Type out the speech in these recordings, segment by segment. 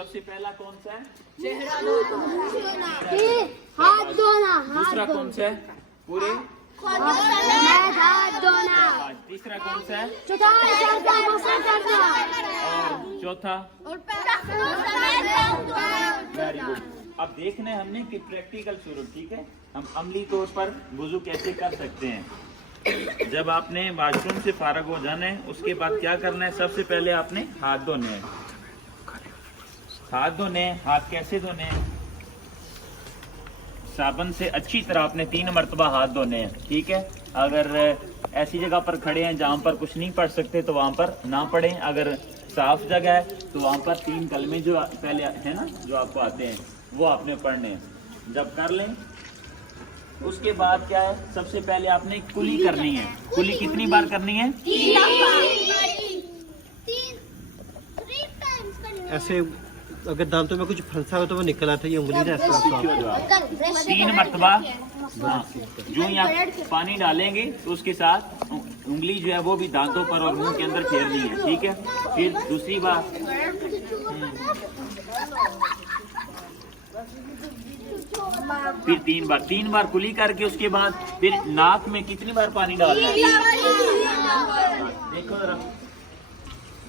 सबसे पहला कौन सा है? हाथ धोना। दूसरा कौन सा है? पूरे हाथ धोना। तीसरा कौन सा है? चौथा मसा करना। और चौथा? Very good. अब देखना है हमने कि प्रैक्टिकल शुरू, ठीक है, हम अमली तौर पर वुजू कैसे कर सकते हैं। जब आपने वॉशरूम से फारग हो जाना है, उसके बाद क्या करना है? सबसे पहले आपने हाथ धोने हैं। हाथ धोने, हाथ कैसे धोने हैं? साबुन से अच्छी तरह आपने 3 मरतबा हाथ धोने हैं, ठीक है। अगर ऐसी जगह पर खड़े हैं जहाँ पर कुछ नहीं पढ़ सकते तो वहाँ पर ना पढ़ें। अगर साफ जगह है तो वहाँ पर 3 कलमे जो पहले है ना, जो आपको आते हैं, वो आपने पढ़ने हैं। जब कर लें उसके बाद क्या है? सबसे पहले आपने कुली करनी है। कुली कितनी बार करनी है? ऐसे अगर दांतों में कुछ फंसा हो तो वो निकल आता है, ये उंगली से ऐसा 3 मरतबा। हाँ, जो ही आप पानी डालेंगे तो उसके साथ उंगली जो है वो भी दांतों पर और मुंह के अंदर फेरनी है, ठीक है। फिर दूसरी बार फिर 3 बार कुली करके उसके बाद फिर नाक में कितनी बार पानी डालना है? देखो जरा,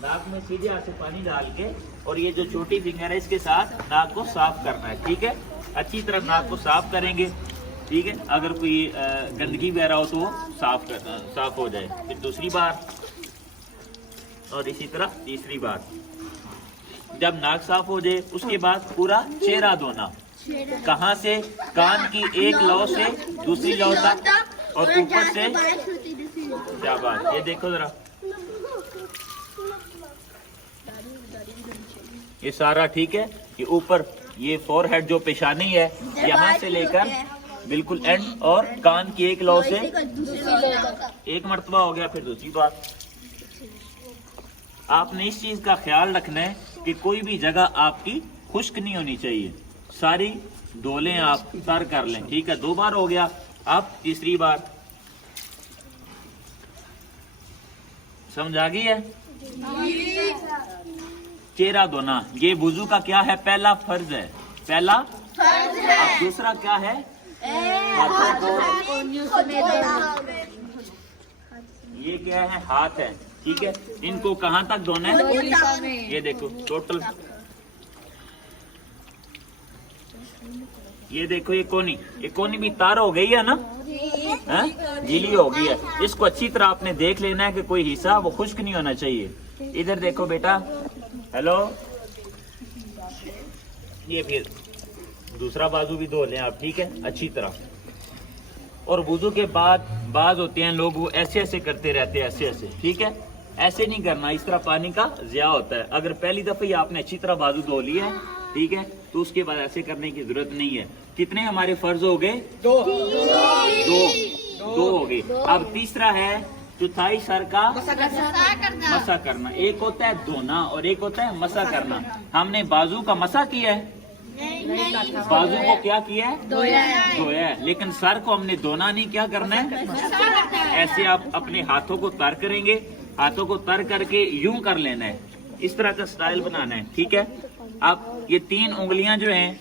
नाक में सीधे हाथ से पानी डाल के और ये जो छोटी फिंगर है इसके साथ नाक को साफ करना है, ठीक है। अच्छी तरह नाक को साफ करेंगे, ठीक है। अगर कोई गंदगी वगैरह हो तो वो साफ हो जाए। फिर दूसरी बार और इसी तरह तीसरी बार। जब नाक साफ हो जाए उसके बाद पूरा चेहरा धोना। कहाँ से? कान की एक लौ से दूसरी लौ तक और ऊपर से। क्या बात, ये देखो जरा, ये सारा ठीक है। ये ऊपर ये फोरहेड जो पेशानी है यहाँ से लेकर बिल्कुल एंड और कान की एक लौ से 1 मरतबा हो गया। फिर दूसरी बात, आपने इस चीज का ख्याल रखना है कि कोई भी जगह आपकी खुश्क नहीं होनी चाहिए, सारी धो लें, आप तर कर लें, ठीक है। 2 बार हो गया। अब तीसरी बार। समझ आ गई है? चेहरा धोना ये वुजू का क्या है? पहला फर्ज है, पहला फर्ज है। अब दूसरा क्या है? ये क्या है? हाथ है, ठीक है। इनको कहाँ तक धोना है? ये देखो टोटल, ये देखो ये कोनी भी तार हो गई है ना, गीली हो गई है। इसको अच्छी तरह आपने देख लेना है कि कोई हिस्सा वो खुश्क नहीं होना चाहिए। इधर देखो बेटा, हेलो, ये फिर दूसरा बाजू भी धो लें आप, ठीक है, अच्छी तरह। और वुजू के बाद बाज होते हैं लोग वो ऐसे ऐसे करते रहते हैं, ऐसे ऐसे, ठीक है। ऐसे नहीं करना, इस तरह पानी का ज़िया होता है। अगर पहली दफे ही आपने अच्छी तरह बाजू धो लिया है, ठीक है, तो उसके बाद ऐसे करने की जरूरत नहीं है। कितने हमारे फर्ज हो गए? 2 हो गए। अब तीसरा है चौथाई सर का मसा करना। एक होता है धोना और एक होता है मसा करना। हमने बाजू का मसा किया है, बाजू को क्या किया है? धोया है। लेकिन सर को हमने धोना नहीं, क्या करना है? ऐसे आप अपने हाथों को तर करेंगे, हाथों को तर करके यूं कर लेना है, इस तरह का स्टाइल बनाना है, ठीक है। अब ये 3 उंगलियां जो हैं,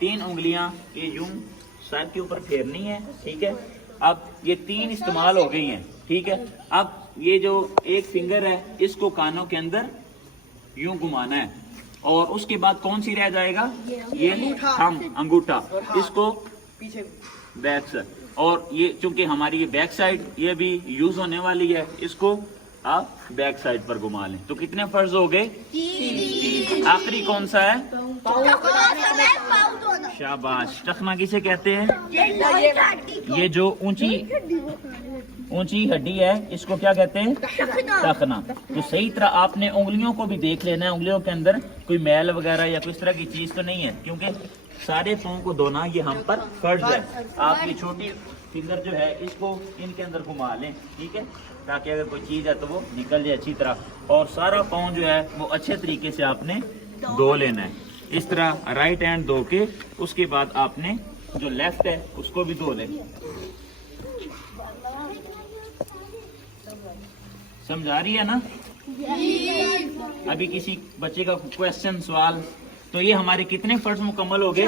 3 उंगलियां ये यूं सर के ऊपर फेरनी है, ठीक है। अब ये 3 इस्तेमाल हो गई हैं, ठीक है। अब ये जो एक फिंगर है इसको कानों के अंदर यूं घुमाना है और उसके बाद कौन सी रह जाएगा? ये थंब, अंगूठा, इसको पीछे बैक से। और ये चूंकि हमारी ये बैक साइड ये भी यूज होने वाली है, इसको आप बैक साइड पर घुमा लें। तो कितने फर्ज हो गए? 3। आखिरी कौन सा है? शाबाश। टखना किसे कहते हैं? ये जो ऊंची हड्डी है इसको क्या कहते हैं? टखना। तो सही तरह आपने उंगलियों को भी देख लेना है, उंगलियों के अंदर कोई मैल वगैरह या किस तरह की चीज तो नहीं है, क्योंकि सारे पाँव को धोना ये हम पर फर्ज है। आप ये छोटी फिंगर जो है इसको इनके अंदर घुमा लें, ठीक है, ताकि अगर कोई चीज है तो वो निकल जाए अच्छी तरह। और सारा पाँव जो है वो अच्छे तरीके से आपने धो लेना है। इस तरह राइट हैंड धो के उसके बाद आपने जो लेफ्ट है उसको भी धो लें। समझ आ रही है ना? अभी किसी बच्चे का क्वेश्चन सवाल, तो ये हमारे कितने फर्ज मुकम्मल हो गए?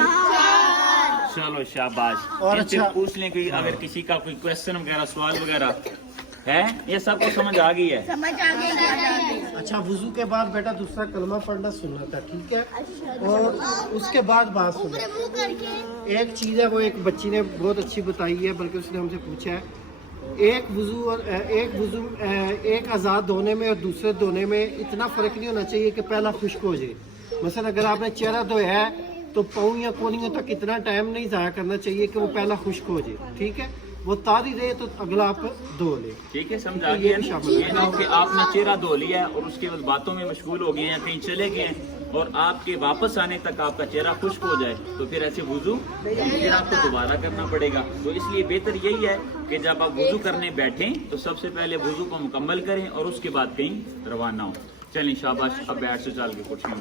चलो शाबाश। और इनसे अच्छा पूछ लें कि अगर किसी का कोई क्वेश्चन वगैरह सवाल वगैरह है, ये सबको समझ आ गई है? अच्छा, वुजू के बाद बेटा दूसरा कलमा पढ़ना सुनना था, ठीक है? और उसके बाद बात सुनो। एक चीज़ है, वो एक बच्ची ने बहुत अच्छी बताई है, बल्कि उसने हमसे पूछा है, एक आज़ाद धोने में और दूसरे धोने में इतना फ़र्क नहीं होना चाहिए कि पहला खुश्क हो जाए। मसलन अगर आपने चेहरा धोया है तो पाँव या कोहनियों तक इतना टाइम नहीं ज़ाया करना चाहिए कि वो पहला खुश्क हो जाए, ठीक है? वो तारी रहे तो अगला आप धो ले, ठीक है, समझा गया ना? ये ना हो कि आपने चेहरा धो लिया है और उसके बाद बातों में मशगूल हो गए हैं, कहीं चले गए हैं और आपके वापस आने तक आपका चेहरा खुश्क हो जाए, तो फिर ऐसे वुजू फिर आपको दोबारा करना पड़ेगा। तो इसलिए बेहतर यही है कि जब आप वुजू करने बैठें तो सबसे पहले वुजू को मुकम्मल करें और उसके बाद कहीं रवाना हो। चलें शाबाश, अब बैठ से चल के कुर्सी में